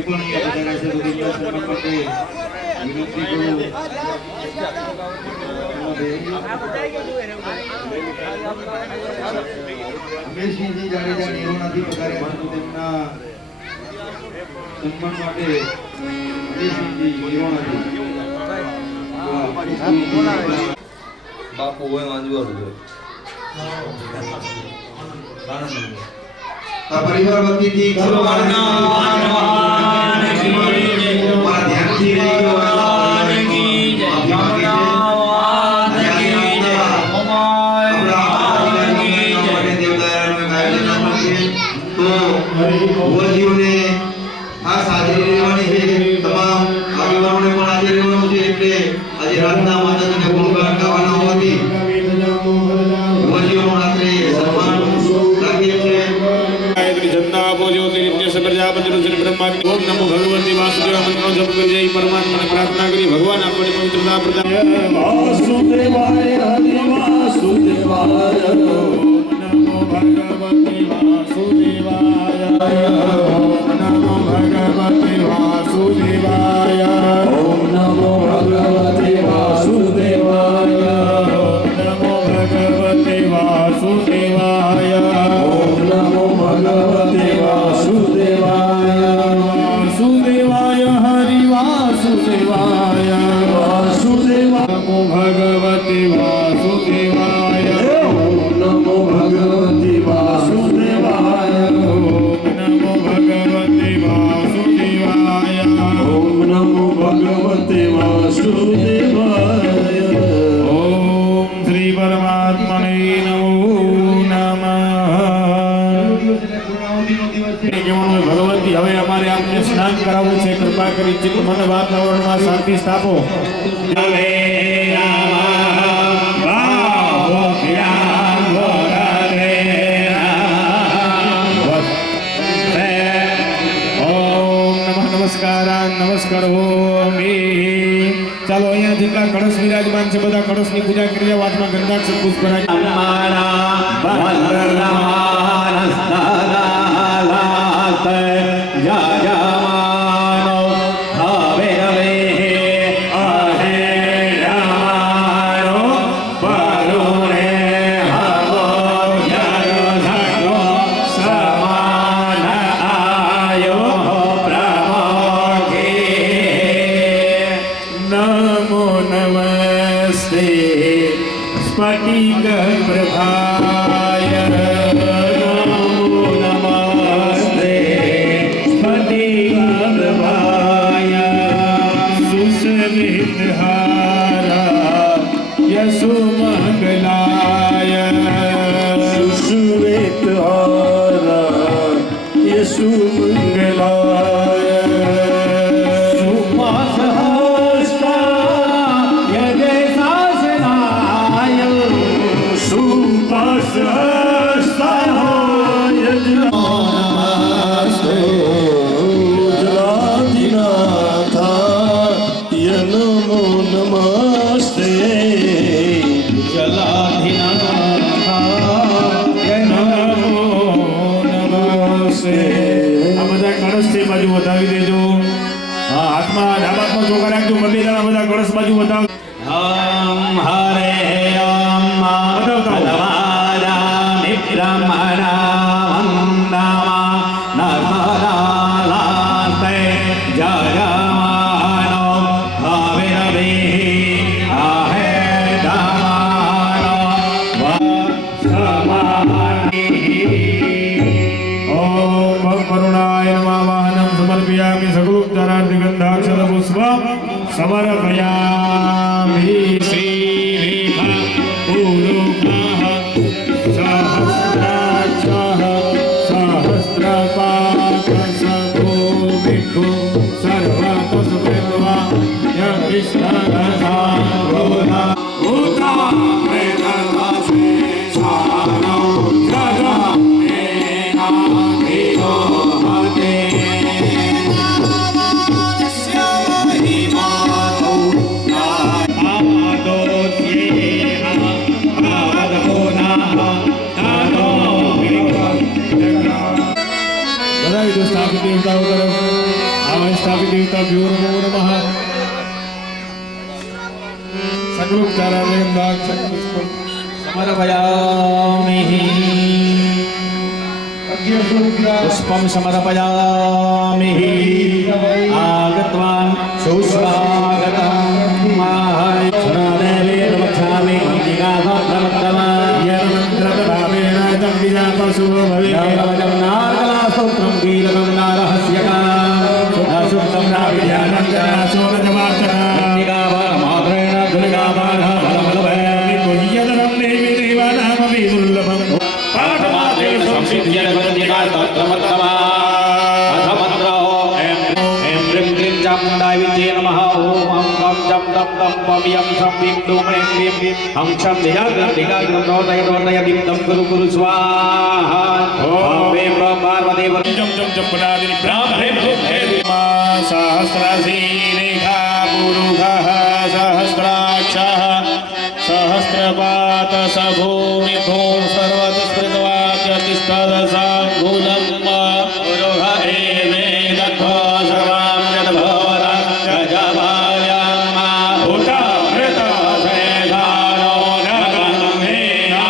પણ અહીંયા વધારે છે તો કેટલા સન્માન માટે વિનંતી કરું હમેશસિંહજી જાડેજા નિરોણાથી પધાર્યા છે તો તેમના સન્માન માટે હમેશસિંહજી નિરોણાથી બાપુ હોય વાંજવાનું આ પરિવાર વતીથી ओम नमो भगवते वासुदेवाय मंत्र जप कर जय परमात्मा ने प्रार्थना करी भगवान आपने पवित्रता प्रदान वासुदेवाय हरि वासुदेवाय नमो भगवते वासुदेवाय ओम नमो भगवते वासुदेवाय ओम नमो भगवते वासुदेवाय नमो भगवते वासुदेवाय ओम नमो भगवते वासुदेवाय वासुदेवाय हरि वासुदेवाय वासुदेवाय नमो भगवते वासुदेवाय ओम नमो भगवते वासुदेवाय ओम नमो भगवते वासुदेवाय ओम नमो भगवते वासुदेवाय ओम श्री परमात्मने नमो नमः। भगवती હવે અમારે આપને સ્નાન કરાવવું છે કૃપા કરી ચિત્ત મન વાતાવરણમાં શાંતિ સ્થાપો નમસ્કાર ચાલો અહીંયા જેટલા કળશ વિરાજમાન છે બધા કળશની પૂજા કરી વાતમાં ગંગાક્ષર પુષ્પ सकृपचारालयं दाक्षपुष्पं समर्पयामि पुष्पं समर्पयामि आगतवान् सुस्वागतं महादेवे नमस्कामि यन्मन्त्रभावेन तं विजापशो भवेत् नारकलास्तोत्रं गीतं नारहस्यकां सुद्धं नाविद्यानन्दनाशोरजवार्चना मात्रेण दुर्गाबाधः बलबलभयं यदनं देवी देवानामपि दुर्लभं पाठमात्रे संसिद्ध्यवन्दिका तत्रमत्तमा अथमन्त्रो ऐं ह्रीं क्लीं चामुण्डाय विद्ये नमः ॐ गं जं दं दं पं यं शं वीं डूं ऐं क्लीं क्लीं हं शं धियाग्रं धिगाग्रं रोदय दीप्तं कुरु स्वाहा ॐ वें पार्वदेव जं जं जं पदादिनि ब्राह्मणे मा सहस्रासी रेखा पुरुषः सहस्राक्षः सहस्रपात सभूमिभो सर्वतस्पृतवाद्यतिष्ठदशाङ्गुलं पुरुष एवेदध्वो सर्वां यद्भोरं गजभायां भूतमृतशेषानो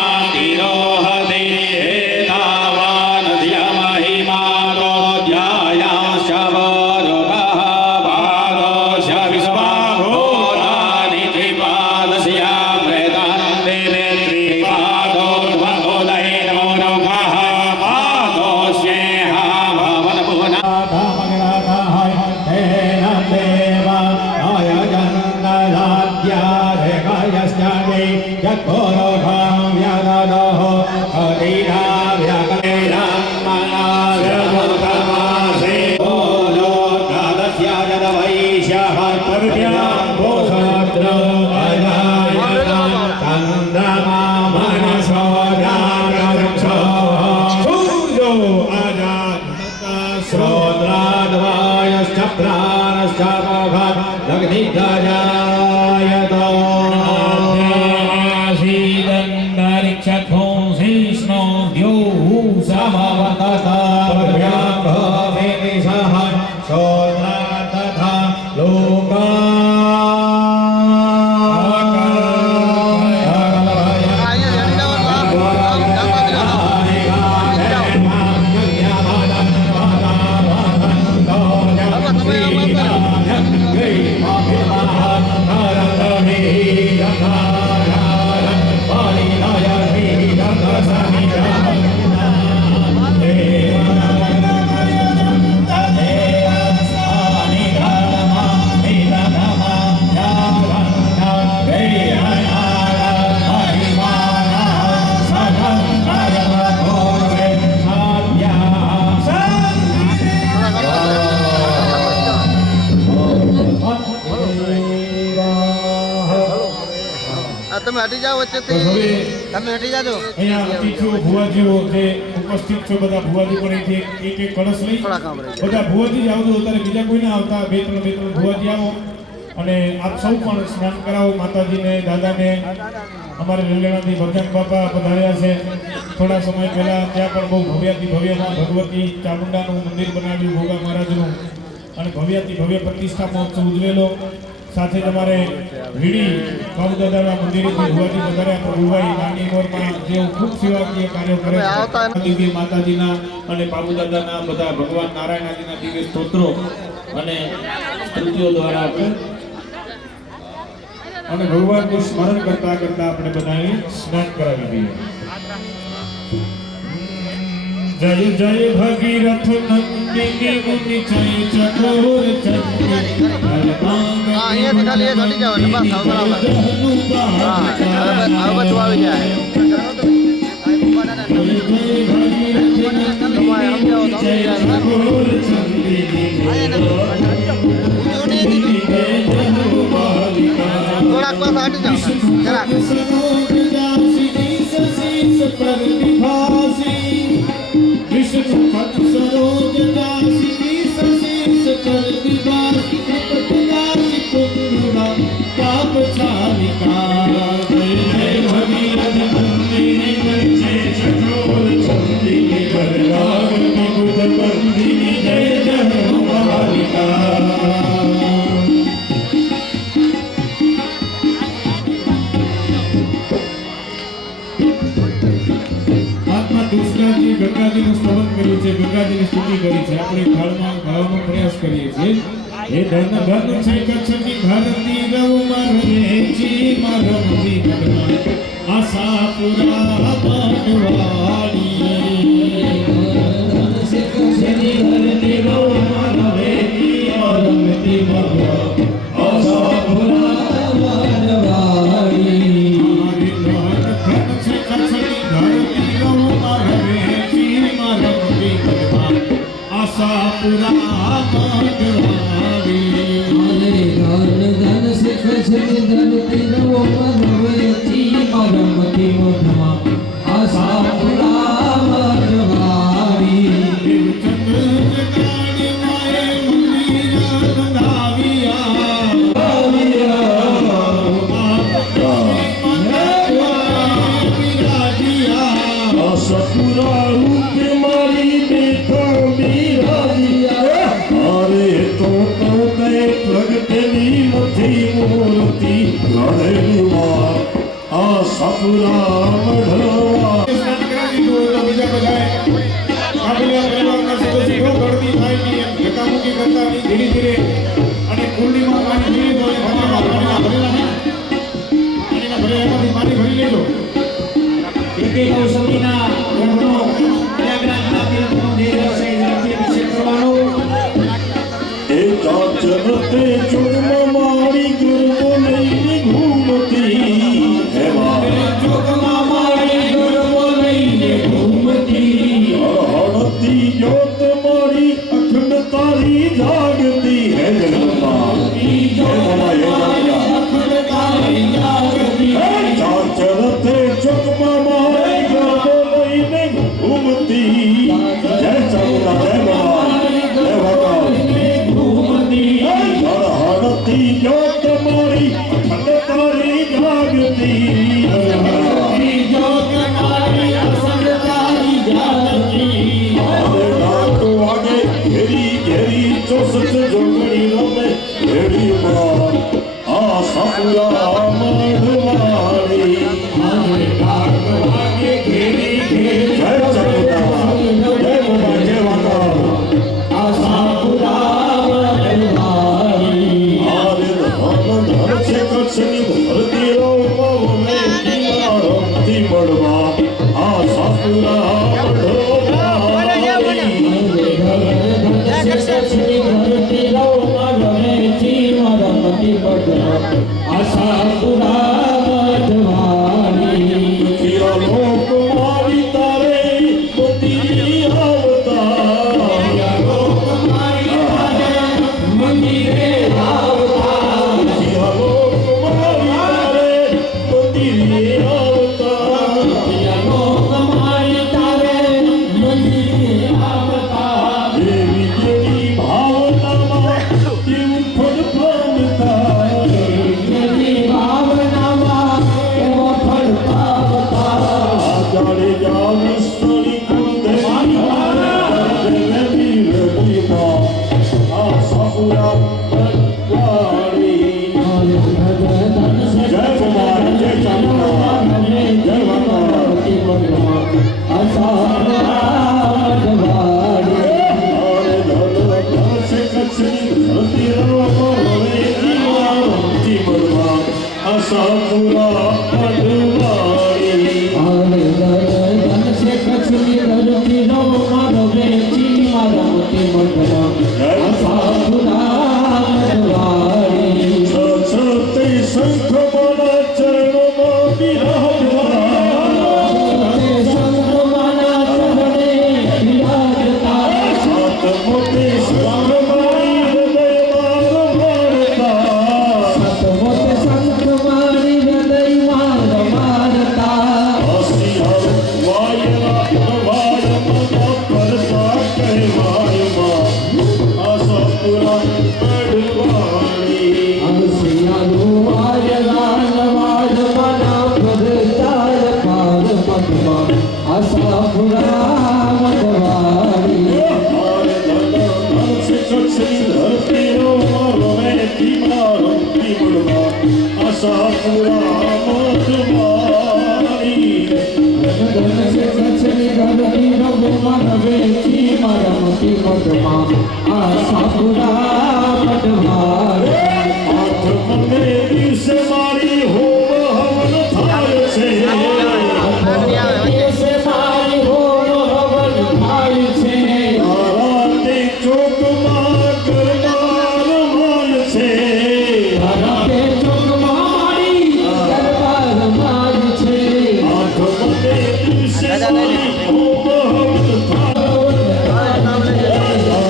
नगन्धेनातिरोहति एतावान् धियमहिमातो ध्यायांश्च वरुणः पादोश्च विश्वाभूतानि त्रिपादस्यामृतान् देवे त्रिपादोर्ध्वोदये नमो नमः पादोस्येहा भवनपुना તમે હટી જાઓ વચ્ચેથી તમે હટી જાજો અહીંયા અતિથિઓ ભુવાજીઓ જે ઉપસ્થિત છો બધા ભુવાજી પણ અહીંથી એક એક કળશ લઈ બધા ભુવાજી જ આવજો અત્યારે બીજા કોઈ ના આવતા બે ત્રણ ભુવાજી આવો અને આપ સૌ પણ સ્નાન કરાવો માતાજીને દાદાને અમારે લીલાણાથી ભગવાન બાપા પધાર્યા છે થોડા સમય પહેલા ત્યાં પણ બહુ ભવ્યાથી ભવ્યમાં ભગવતી ચામુંડાનું મંદિર બનાવ્યું ભોગા મહારાજનું અને ભવ્યાથી ભવ્ય પ્રતિષ્ઠા મહોત્સવ ઉજવેલો સાથે તમારે વીડી બાબુદાદાના મંદિરેથી ભુવાજી પધાર્યા પ્રભુભાઈ નાની ઉંમરમાં જેઓ ખૂબ સેવાકીય કાર્યો કરે છે દિવ્ય માતાજીના અને બાબુદાદાના બધા ભગવાન નારાયણ આદિના દિવ્ય સ્તોત્રો અને સ્તુતિઓ દ્વારા આપણે અને ભગવાનનું સ્મરણ કરતા કરતા આપણે બધાએ સ્નાન કરાવી દઈએ जय जय भगीरथ नंदिनी मुनि जय चकोर विष्णु पद सरोज दासी सशीष कर दिवासी कृपदासी कुंडा ताप चालिका जय जय भगीरथ नंदिनी जय चकोर चंदिनी वरदान विबुध बंदिनी जय जय मालिका ગંગાજીનું સ્તવન કર્યું છે, ગંગાજીની સ્તુતિ કરી છે. આપણે થાળમાં ગાવાનો પ્રયાસ કરીએ છીએ. એ ધન ધન છે કચ્છની ધરતી રવમાં રમેજી માં રમતી મનમાં આશાપુરા પાટવાડી. ધન છે કચ્છની ધરતી રવમાં રમેજી માં રમતી મનમાં આશાપુરા પાટવાડી. ધન છે કચ્છની ધરતી રવમાં રમેજી માં રમતી મનમાં આશાપુરા પાટવાડી. ધન ધન શીખ છે ધરતી નવો પરવેતી મરમતી મધમાં આશાપુરા મધવારી. ચંદ્રકાળી માએ મંદિર આશાપુરા રૂપે મારી બેઠા બિરાજિયા. અરે તો તે પ્રગટેલી નથી મૂર્તિ ઘડેલી વાર આશાપુરા મઢવા. સ્નાન કરાવી દીધું તો બીજા બધાએ કાબલિયા પરિવારના સદસ્યો ગળતી થાય નહીં એમ ધક્કામુક્કી કરતા નહીં, ધીરે ધીરે અને કુંડીમાં પાણી ભરી દો. પાણીના ભરેલામાંથી પાણી ભરી લેજો. એકે કૌશલીના યજ્ઞનો પ્રયાગરાજના તીર્થનો દેહ છે એનાથી અભિષેક કરવાનો. એ ચાચરતે ચૂડમાં મારી ગરબો લઈને ઘૂમતી. જોગમાં મારી ગરબો લઈને ઘૂમતી. હળહળતી જ્યોત મારી અખંડ તારી જાગતી. હે જગન્નાથ ચાચરતે ચૂડમાં મારી ગરબો લઈને ઘૂમતી. જય ચામુંડા, જય ભગવાન, જય ભગવાન. હળહળતી જ્યોત મારી અખંડ તારી જાગતી. અરે નાક વાગે ઘેરી ઘેરી ચોસઠ જોગણી રમે ઘેરી માં આશાપુરા મઢવાળી. જય ચામુંડા, જય ભગવાન, જય ભગવાન. આરે ધન ધન છે કચ્છની ધરતી રવમાં રમેજી માં રમતી મઢવા આશાપુરા મઢવાળી. દુખિયા લોક મારી તારે મંદિરે આવતા. દુખિયા લોક મારી તારે મંદિરે આવતા. દેવી દેવી ભાવનામાં તેવું ફળ પામતા. જાડે જા વિષ્ણુની કુળદેવી દેવી રવિમાં આશાપુરા મઢવાળી. જય ભગવાન, જય ચામુંડા, જય ભગવાન. અરે ધન ધન છે કચ્છની ધરતી રવમાં રમેજી માં રમતી મઢવા આશાપુરા મઢવાળી. સચતે શંખ મારા ચરણોમાં બિરાજતા. સાત મોતે શંખ મારી હૃદયમાં રમાડતા. પટમાં આ સાપુડા પટમાં આઠમને દિવસે મારી હોમ હવન થાય છે દિવસે મારી હોમ હવન થાય છે આરાતે ચોકમાં ગરબા રમાય છે રાતે ચોકમાં મારી ગરબા રમાય છે આઠમને દિવસે મારી હોમ હવન થાય છે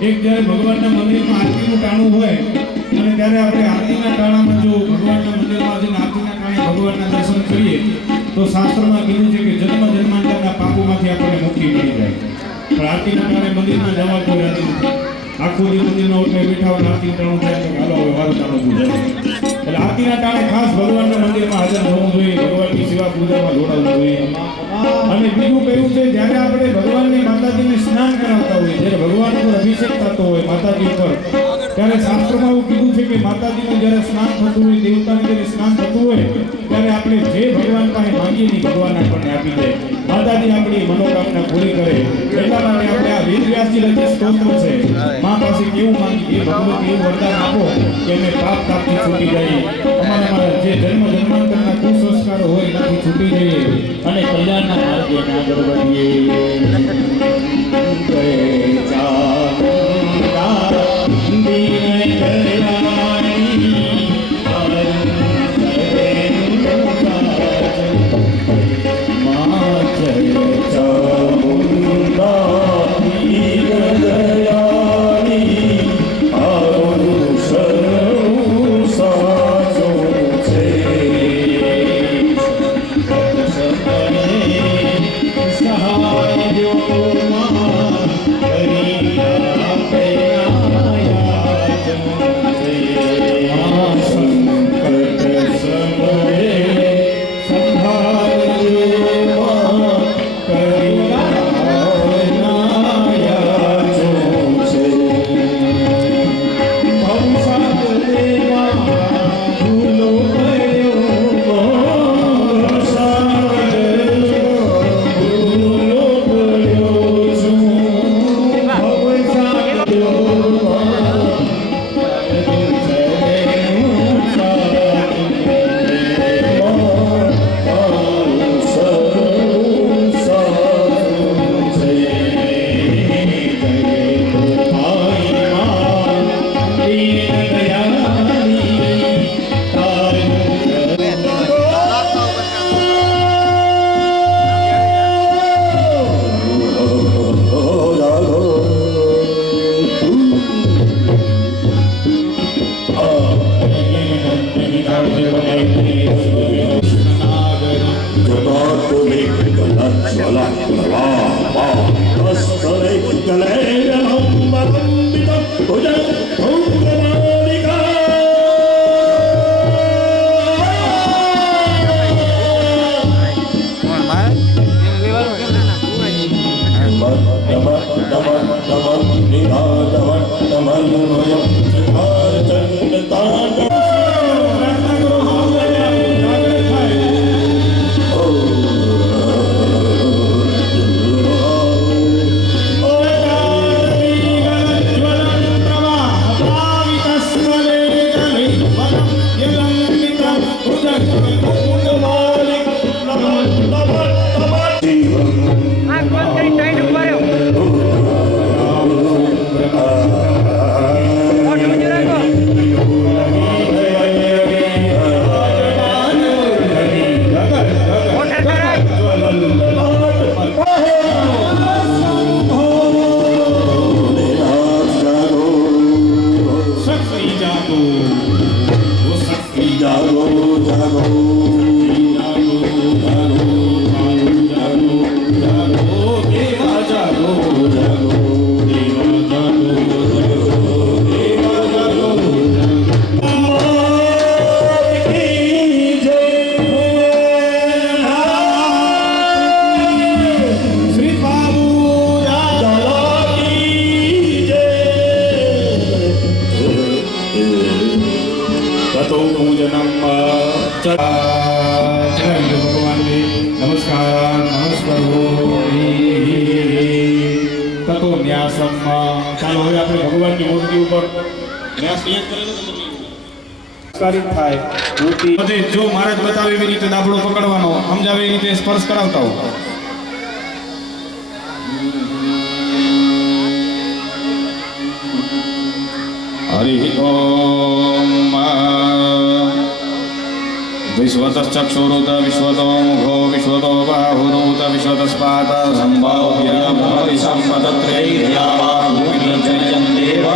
एक जયારે भगवानના મંદિરમાં આરતીનું ટાણું હોય અને ત્યારે આપણે આરતીના ટાણામાં જો ભગવાનના મંદિરમાં જઈને આરતીના ટાણે ભગવાનના દર્શન કરીએ તો શાસ્ત્રમાં કીધું છે કે જન્મ જન્માંતરના પાપોમાંથી આપણને મુક્તિ મળી જાય. પણ આરતીના ટાણે મંદિરમાં જવા કોઈ રાજી નથી. આખો દી મંદિરમાં ઉઠે બેઠા હોય, આરતી ટાણું થાય તો હાલો હવે વારું ટાણું જાય. એટલે આરતીના ટાણે ખાસ ભગવાનના મંદિરમાં હાજર થવું જોઈએ, ભગવાનની સેવા પૂજામાં જોડાવવું જોઈએ. અને બીજું કહ્યું છે, જ્યારે આપણે ભગવાનની માતાજીને સ્નાન કરાવતા હોઈએ, જ્યારે ભગવાન ઉપર અભિષેક થતો હોય માતાજી ઉપર, ત્યારે શાસ્ત્રમાં એવું કીધું છે કે માતાજીનું જ્યારે સ્નાન થતું હોય, દેવતાનું જ્યારે સ્નાન થતું હોય, ત્યારે આપણે જે ભગવાન પાસે માંગીએ નહીં ભગવાન આપણને આપી દે. માતાજી આપણી મનોકામના પૂરી કરે. એટલા માટે આપણે આ વેદવ્યાસજી રચિત સ્તોત્ર છે, મા પાસે કેવું માંગીએ, ભગવતી એવું વરદાન આપો કે અમે પાપ તાપથી છૂટી જઈએ, અમારા જે જન્મ જન્માંતરના કુસંસ્કારો હોય એનાથી છૂટી જઈએ અને કલ્યાણના માર્ગે આગળ વધીએ. જય ચામુંડા દીન દયાળી ભગવાનને નમસ્કાર તતો ન્યાસમાં. ચાલો હવે આપણે ભગવાનની મૂર્તિ ઉપર ન્યાસ થાય. મૂર્તિ જો મહારાજ બતાવે એવી રીતે દાબડો પકડવાનો, સમજાવે એ રીતે સ્પર્શ કરાવતા હો. હરિ ઓમ. વિશ્વતશ્ચક્ષુરુત વિશ્વતો મુખો વિશ્વતો બાહુરુત વિશ્વતસ્પાદ સંભાવ્યામહવિષમતત્રૈર્યાવાહુમિજયં દેવ.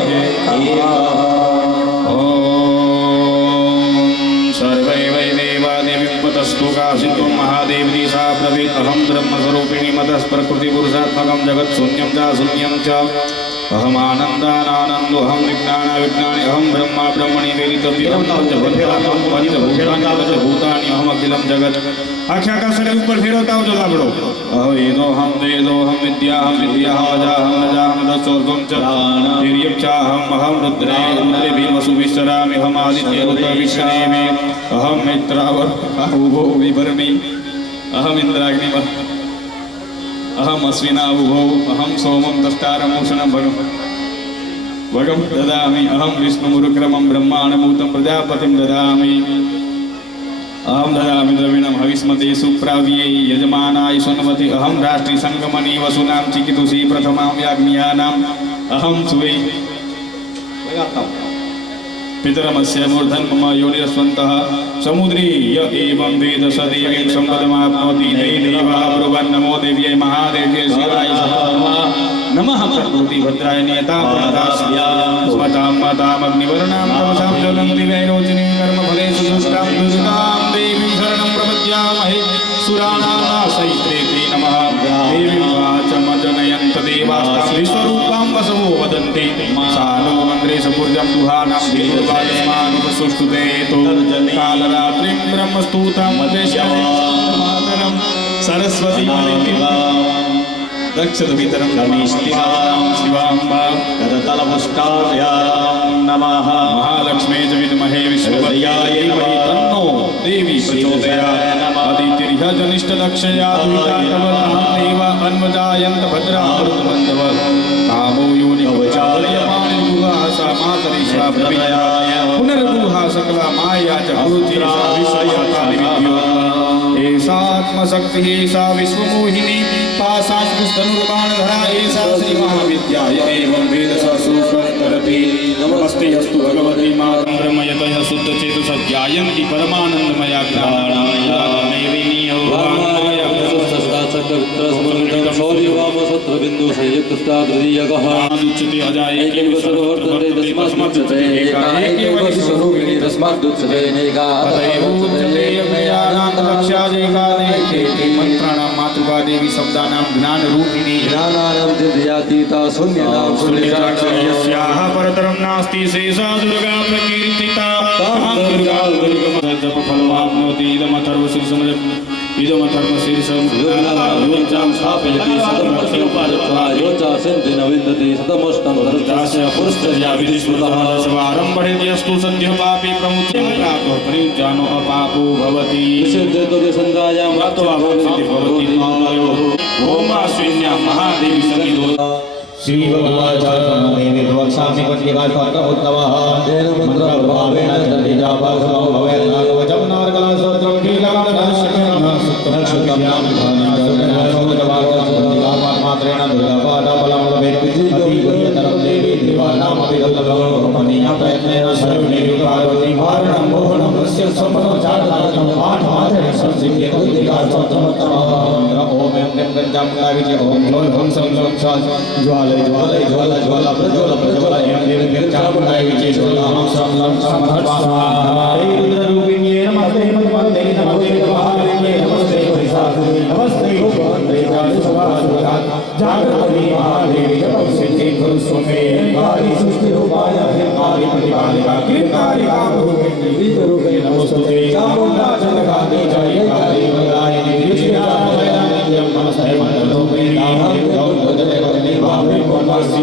ઓમ સર્વૈવ देवादेवीपतस्तु काशितो महादेवी सा ब्रवीत अहम ब्रह्मस्वरूपिणी मतः प्रकृतिपुरुषात्मकं जगत्शून्यं च शून्यं च अहमानन्दानानन्दो अहं विज्ञानाविज्ञानि अहं ब्रह्मा ब्रह्मणि वेदितव्यं पंचभूतानि अहम अखिलं जगत् आख्या का शरीर ऊपर फेरता हूँ जो लाबड़ो अवेदोहम वेदोहम विद्याहम विद्याहम अजाहम नजाहम दशोर्ध्वं च वीर्यं चाहम अहं रुद्रे रुद्रे भीमसु विश्रामि अहम आदित्य रुद्र विश्रामि अहम मित्रावर अहुभो विभर्मि अहम इंद्राग्नि अहम अश्विना उभो अहम सोमं तष्टारमोषणं भगं ददामि अहम विष्णुमुरुक्रमं ब्रह्माण्डभूतं प्रजापतिं ददामि अहम ददामि द्रविणं हविस्मते सुप्राव्यै यजमानाय सुन्वति अहम राष्ट्री संगमनी वसुनां चिकितुषी प्रथमां याज्ञियानाम् अहम सुवै पितरमस्य मूर्धन् मम योनिरस्वन्तः समुद्री य एवं वेद स देवीं संपदमाप्नोति ते देवा ब्रुवन् नमो देव्यै महादेव्यै शिवाय नमः प्रकृति भद्राय नियता प्रदास्या स्वतां मातामग्निवर्णां तपसां ज्वलन्ति वैरोचिनीं कर्मफलेषु दुष्टां दुष्टां देवीं शरणं प्रपद्यामहे सुराणां नाशयित्रे नमः देवीं वाचमजनयन्त देवास्तां विश्वरूपां वसवो वदन्ति सानो मन्द्रे सपूर्जं दुहानां धीर्वायुष्मानुपसुष्टुते तो कालरात्रिं ब्रह्मस्तूतं वदेश्यामातरं सरस्वती दक्षिणभितरं गणेष्टिनां शिवाम्बा तदतलपुष्टार्यां नमः महालक्ष्मी च विद्महे विश्ववद्यायै धीमहि तन्नो देवी प्रचोदयात् अदितिर्ह जनिष्ठलक्षया देव अन्वजायन्त भद्रामृतबन्धव कामो योनिभवचार्यमाणिर्गुहा सा मातरिषा प्रविद्याय पुनर्गुहा सकला माया च गुरुतिरा विश्वयतानिविद्यो एषात्मशक्तिः सा विश्वमोहिनी पाशाकुशधनुर्बाणधरा एषा श्रीमहाविद्या एवं वेदसा सूत्रमति नमस्ते अस्तु भगवती मातं ब्रह्मयतः शुद्धचेतसज्ञायन्ति परमानन्दमया मंत्राणां मातृका देवी शब्दानां ज्ञान रूपिणी ज्ञानानां दिव्यातीता शून्यनां शून्यस्याः परतरं नास्ति शेषा दुर्गा प्रकीर्तिता तां दुर्गा जप फलवाप्नोति इदमथर्वशीर्षं इदमथर्वशीर्षं योचां स्थापयति सतमर्षोपादत्वा योचा सिन्धि न विन्दति सतमष्टं धर्तास्य पुरस्त्या विधिस्मृतः सवारं बढ़ेत्यस्तु सद्यो पापी प्रमुचं प्राप्तो परियुज्जानो अपापो भवति सिद्धतो संदायां वात्वा भवति मामयो ओमाश्विन्यां महादेवी संगीतो श्रीभगवाचार्यदेवी प्रवक्ष्यामि पत्रिकात्मकमुत्तमः तेन मन्त्रप्रभावेण चण्डिजापासनो भवेत् नागवचं नारकलास्तोत्रं कीलकदाश्यमेन सुत्तमक्षुत्यां मात्रेण दुर्गापाठफलं लभेत् अतिगुह्यतरं देवी देवानामपि दुर्लभमनीया प्रयत्नेन सर्वनिर्विकारति वारणं मोहनं रस्य सम्पदं चाटनार्थं पाठमात्रेण संसिद्ध्यते दुर्गास्तोत्रमुत्तमः ओम एं गं गञ्जां गाविचे ओम ग्लों हं सं ग्लों ज्वाल ज्वाल ज्वाल ज्वाल प्रज्वल प्रज्वल एं देव चामुण्डाय विचे ज्वाला हम सं लं समर्थ स्वाहा हे रुद्ररूपिण्ये नमस्ते नमस्ते नमस्ते महादेव्ये नमस्ते परिसाधुने नमस्ते भगवते जातुसुभासुरात् जागृति महादेवी तपस्विते गुरुस्वमे काली सृष्टि रूपाय काली प्रतिपालिका कृतारिका रूपिणी विद्रूपे नमोस्तुते चामुण्डा चन्द्रकान्ते जय काली मंगलायिनी विजयामयानि नमस्ते मंगलरूपिणी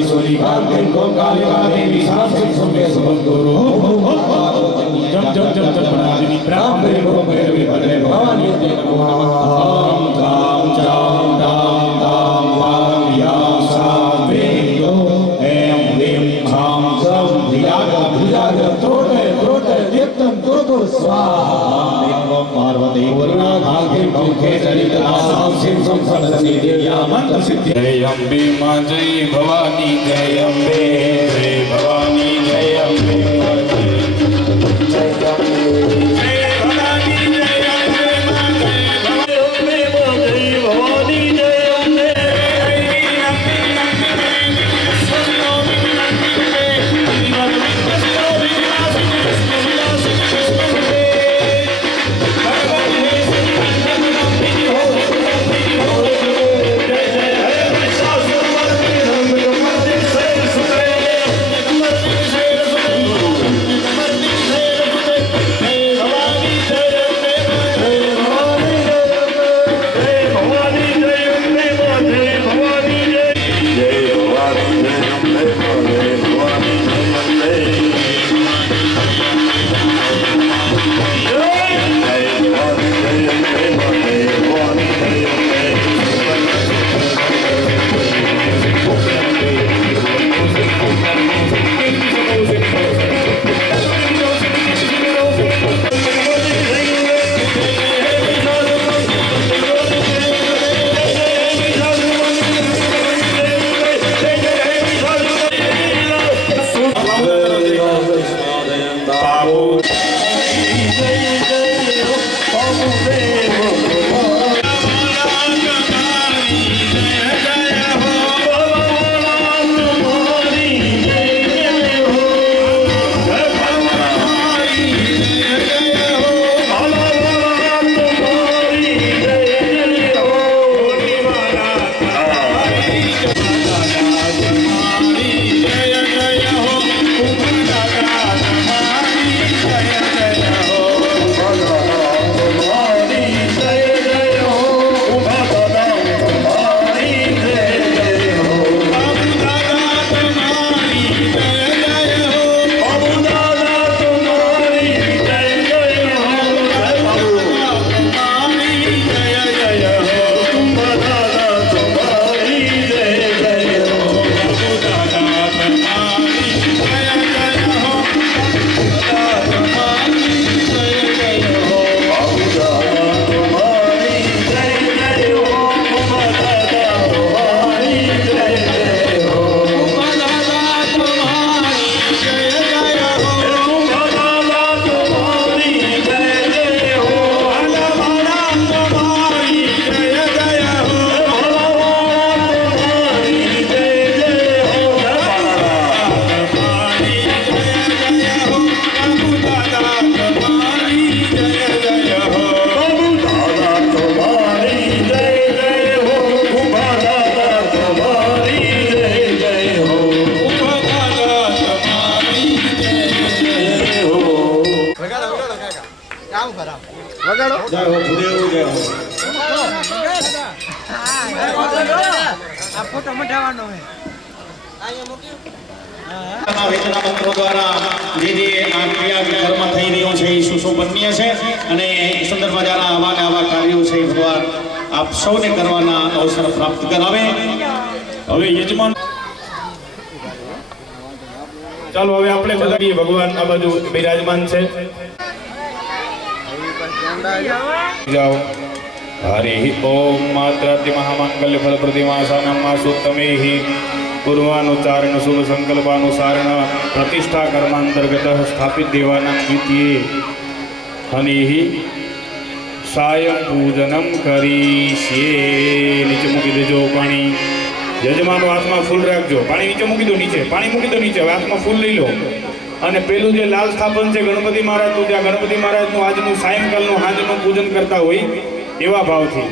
श्री काली कालिका देवी शास्त्री सुमे सुबंधुरु जब जब जब जब बनादिनी ब्राह्मणे भैरवी भद्रे भवानी नमो नमः ओम धाम चाम धाम धाम वाम याम साम वेदो एं ह्रीं धाम सं धियाग धियाग त्रोटे त्रोटे नित्यं कुरुतु स्वाहा ओम पार्वती वरुणा भागे मुखे चरितनासां शिव संसदसी देव्या मंत्र सिद्धि जय अम्बे मां जय भवानी जय अम्बे जय भवानी जय अम्बे વગાડો. જય હો ભૂદેવ જય હો. આ ફોટો મઢાવવાનો છે. વેદના મંત્રો દ્વારા જે આ ક્રિયા કર્મ થઈ રહ્યો છે એ સુશોભનીય છે અને સુંદર મજાના આવા ને આવા કાર્યો છે ભગવાન આપ સૌને કરવાના અવસર પ્રાપ્ત કરાવે. હવે યજમાન ચાલો હવે આપણે બધા ભગવાન આ બાજુ બિરાજમાન છે. જાઓ. હરિ ઓમ માત્રાતિ મહામંગલ્ય ફલ પ્રતિમાસાનમ માસુત્તમેહિ પૂર્વાનુચારણ શુભ સંકલ્પાનુસારણ પ્રતિષ્ઠા કર્માંતર્ગત સ્થાપિત દેવાનામ દ્વિતીય હનિહિ સાયં પૂજનમ કરીશીએ. નીચે મૂકી દેજો પાણી. યજમાનો હાથમાં ફૂલ રાખજો. પાણી નીચે મૂકી દો. નીચે પાણી મૂકી દો. નીચે હાથમાં ફૂલ લઈ લો અને પેલું જે લાલ સ્થાપન છે ગણપતિ મહારાજનું, ત્યાં ગણપતિ મહારાજનું આજનું સાયંકાલનું હાજનું પૂજન કરતા હોય એવા ભાવથી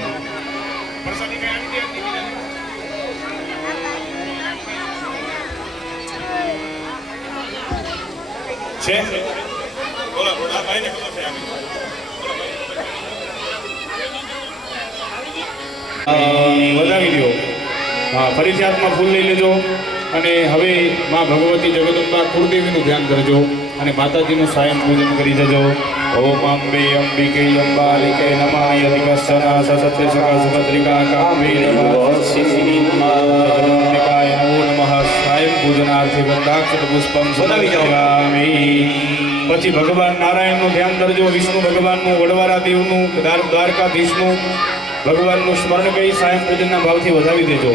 છે. વધાવી દો. હા, ફરીથી હાથમાં ફૂલ લઈ લેજો અને હવે માં ભગવતી જગદંબા કુળદેવીનું ધ્યાન કરજો અને માતાજીનું સાયં પૂજન કરી જજો. ઓમ અંબે અંબિકે અંબાલિકે નમઃ યદિકස්සના સસત્ય સકા સુભદ્રિકા કામે નમઃ નમઃ. સાયં પૂજનાર્થે ગંધાક્ષર પુષ્પમ સમર્પયામિ. પછી ભગવાન નારાયણનું ધ્યાન કરજો, વિષ્ણુ ભગવાનનું, વડવારા દેવનું, દ્વારકાધીશનું, ભગવાનનું સ્મરણ કરી સાયં પૂજનના ભાવથી વધાવી દેજો.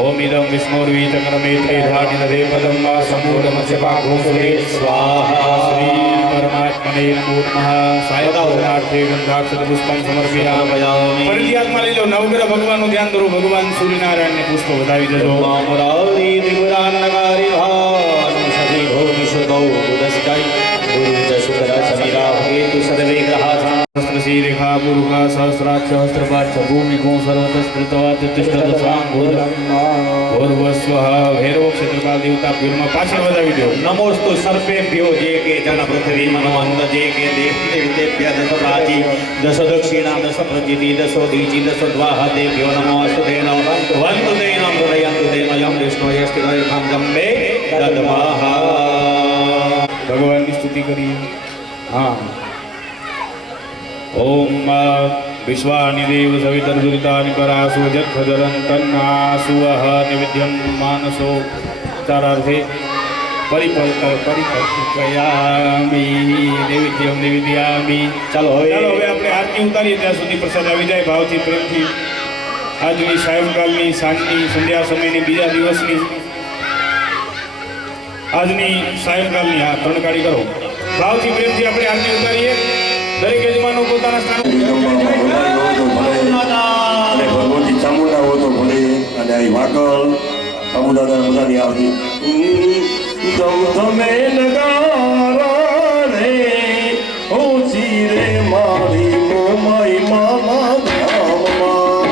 ઓમ ઇદમ વિષ્ણુર્વીચક્રમે ત્રિધાનિદે પદમ્મા સમૂઢમસ્ય પાઘોષે સ્વાહા. શ્રી પરમાત્મને નમો નમઃ. સાયં પૂજનાર્થે ગંધાક્ષર પુષ્પમ સમર્પયામિ. ફરીથી હાથમાં લઈ લો. નવગ્રહ ભગવાનનું ધ્યાન કરો. ભગવાન સૂર્યનારાયણને પુષ્પ વધાવી દેજો. મુરારી ત્રિપુરાનકારી ભાન સદી ભોગિષદૌ ઉદસ્કೈ ગુરુચ સુકરા સમીરા ભગેતુ સદવે ગ્રહાસા સહસ્રશી રેખા પુરુષા સહસ્રાક્ષ સહસ્રપાઠ ભૂમિકો સર્વતસ્કૃતવાત તિષ્ઠત સ્વાંગોર ભૂર્વસ્વ ભૈરવ ક્ષેત્રકાલ દેવતા પીરમાં પાછળ વધાવી દો. નમોસ્તુ સર્પેભ્યો જે કે જન પૃથ્વી મનોઅંત જે કે દેવ દેવતેભ્ય દશ પ્રાચી દશ દક્ષિણા દશ પ્રજીતિ દશો દીચી દશો દ્વાહ દેભ્યો નમોસ્તુ તે નમઃ વંતુ તે નમઃ હૃદયંતુ તે મયં વિષ્ણુ યસ્તિદયખાં જંબે દદમાહ. ભગવાનની સ્તુતિ કરીએ. હા. ઓમ વિશ્વાનિ દેવ સવિતર્દુરિતાનિ પરાસુ જત્ખદરં તન્નાસુઃ નિવેદ્યં માનસો. ચારાર્થે પરિપક્વયામિ નૈવેદ્યં નિવેદયામિ. ચાલો હવે આપણે આરતી ઉતારીએ ત્યાં સુધી પ્રસાદ આવી જાય ભાવથી પ્રેમથી. આજની સાયંકાલની સાંજની સંધ્યા સમયની બીજા દિવસની આજની સાયંકાલની આ ત્રણ કાળી કરો. ભાવથી પ્રેમથી આપણે આરતી ઉતારીએ. દરેક યજમાનો પોતાના સ્થાન અને ભગવતી ચામુંડા હો તો ભલે અને આ વાકલ ચામુંડા બધાની આવતી તમે નગારા રે ઓછી રે મારી મોમાઈ મામા ધામમાં.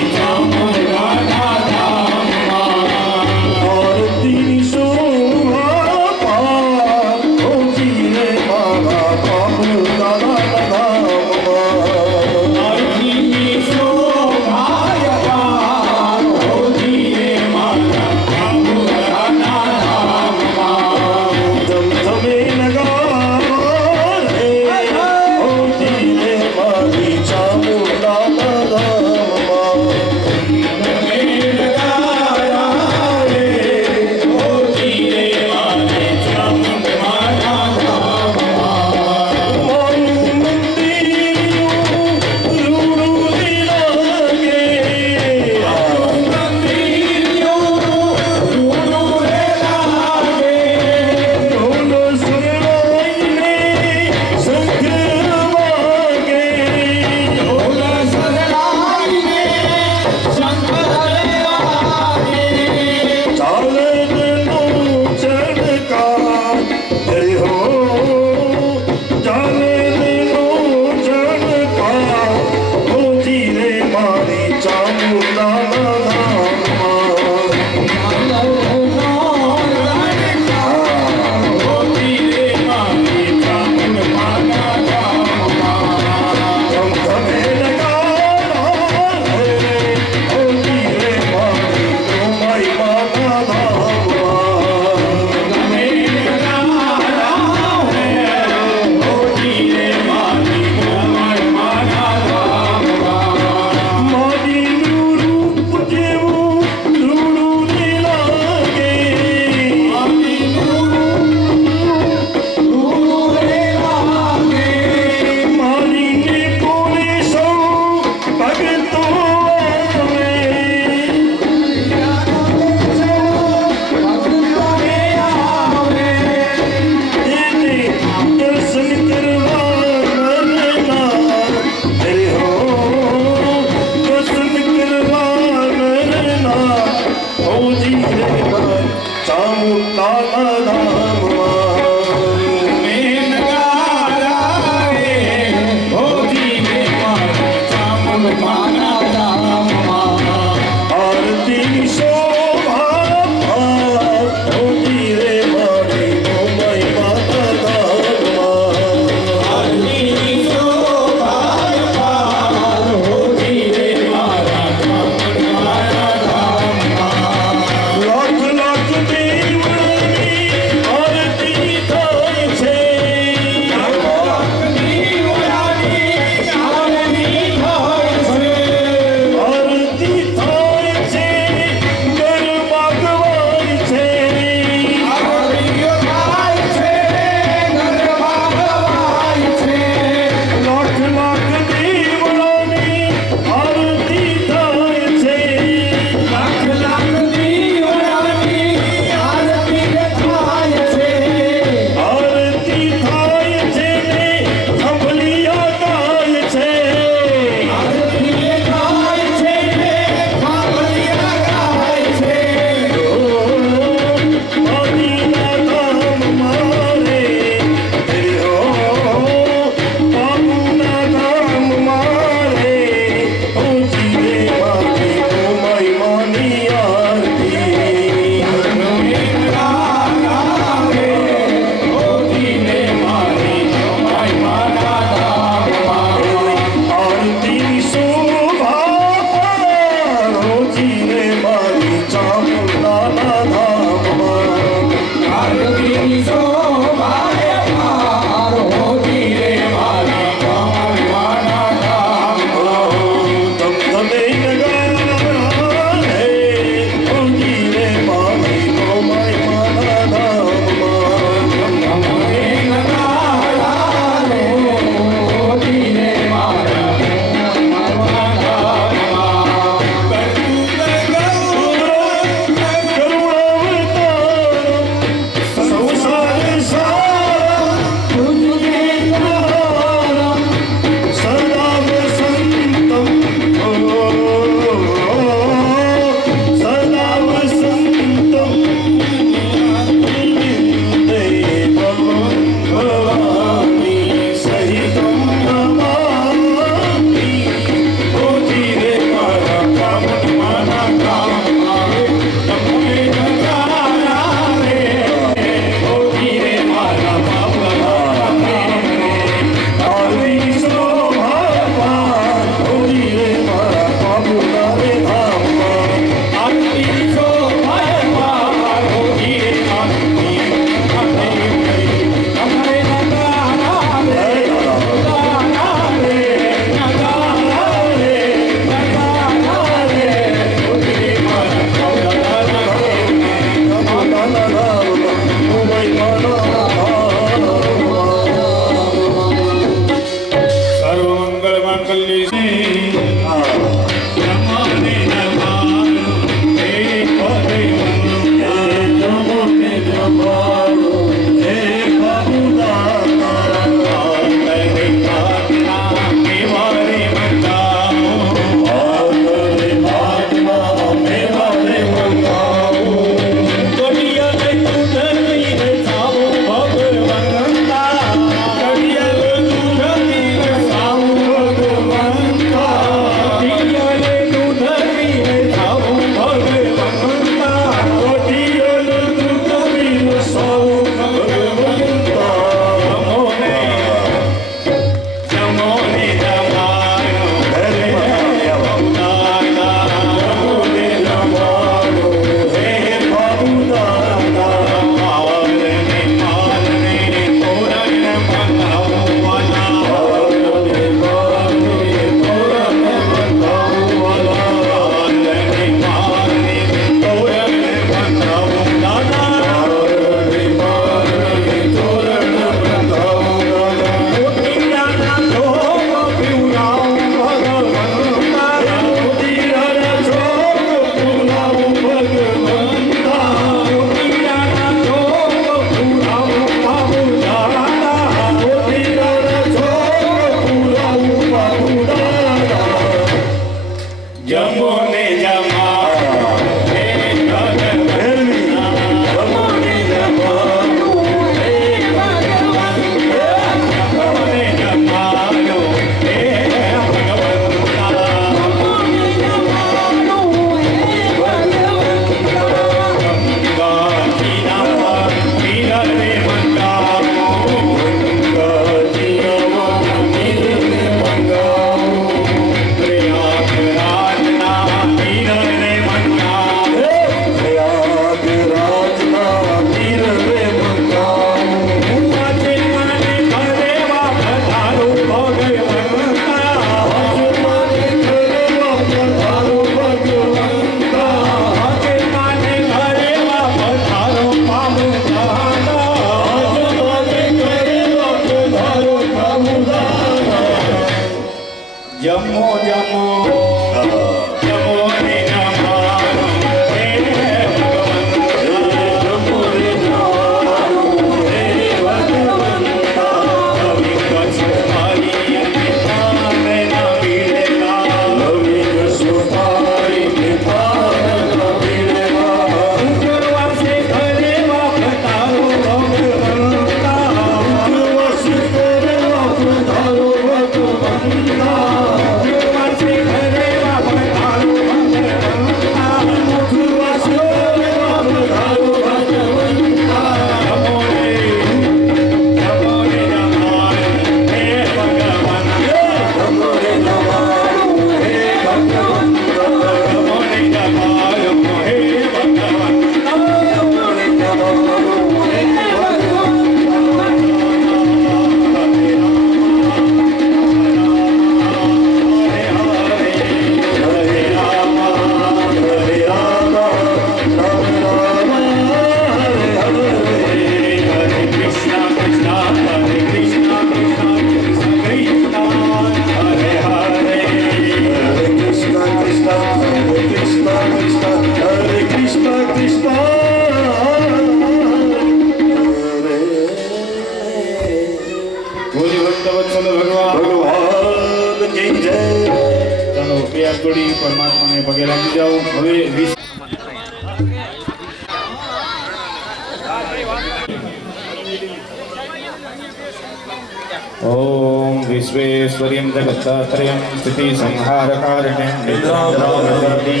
ओम विश्वेश्वरीं जगत्त्रयं स्थिति संहारकारिणीं निद्राद्रावतीं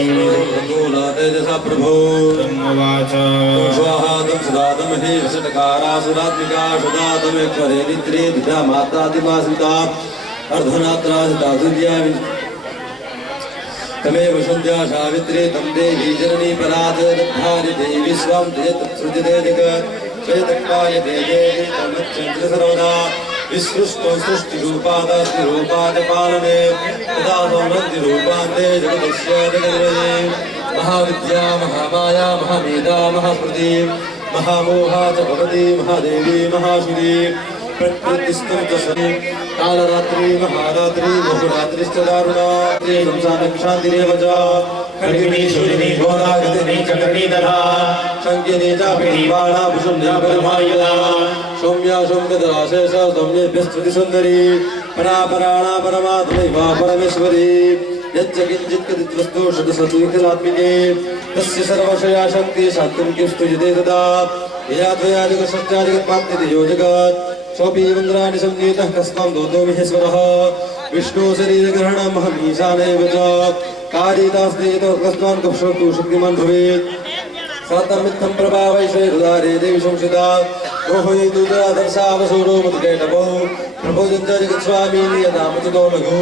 तेजसा प्रभो ब्रह्मवाच स्वाहा दं सदा दमहे वसटकारा सुरात्मिका सदा दमेश्वरे नित्रे दिता मात्रादिमासिता अर्धनात्रासिता दुर्या तमेव संध्या सावित्री तं देवी जननी परात् दत्तानि देवी स्वं तत्सृजते जगत् चैतन्याय देवी तमच्चन्द्र सर्वदा विसृष्टो सृष्टिरूपादस्तिरूपाद पालने तदा संवृद्धिरूपान्ते जगदस्य जगद्वये महाविद्या महामाया महामेधा महास्मृति महामोहा च भगवती महादेवी महाशुरी प्रकृतिस्थं च सति कालरात्रि महारात्रि बहुरात्रिश्च दारुणा संसारं शान्तिरेव च खड्गिनी शूलिनी घोरागतिनी चक्रनीधरा शङ्किनी चापिनी बाणा भुषुण्या परमायुधा सौम्या सौम्यदराशेष सौम्येभ्यस्तुति सुन्दरी परापराणा परमात्मैवा परमेश्वरी यच्च किञ्चित् कथितवस्तु शतसतु निखिलात्मिके तस्य सर्वशया शक्ति शाक्तिं किं स्तुयते तदा यया त्वया जगत्सत्याजगत्पाप्यते यो जगत् सोऽपि मन्त्राणि संगीतः कस्त्वं दोतो महेश्वरः विष्णु शरीरग्रहणमहमीशानेव च कारितास्ते यतो कस्त्वान् कक्षतु शक्तिमान् भवेत् सातमित्थं प्रभावैषैरुदारे देवी संसिता मोहयतु दर्शावसूरो मधुकैटभो प्रभोजं च जगत्स्वामी नियतामचतो लघु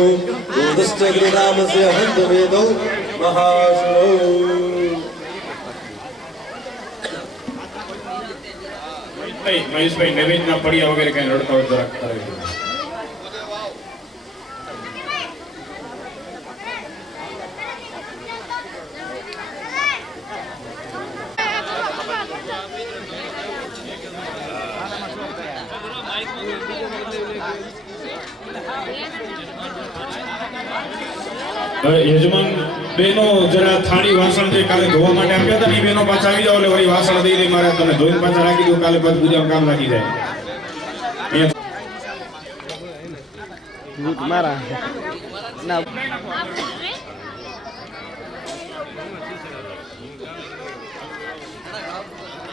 दूतश्च गिरिनामस्य हन्तवेदौ महाशुनौ મહેશભાઈ નૈવેદ્યના પડિયા વગેરે કઈ રડતા હોય જરાક કરાવી દો. યજમાન બેનો જરા થાળી વાસણ જે કાલે ધોવા માટે આપ્યા હતા ને એ બેનો પાછા આવી જાઓ એટલે વળી વાસણ દઈ દે મારે તમે ધોઈને પાછા રાખી દો કાલે પાછું પૂજામાં કામ લાગી જાય મારા ના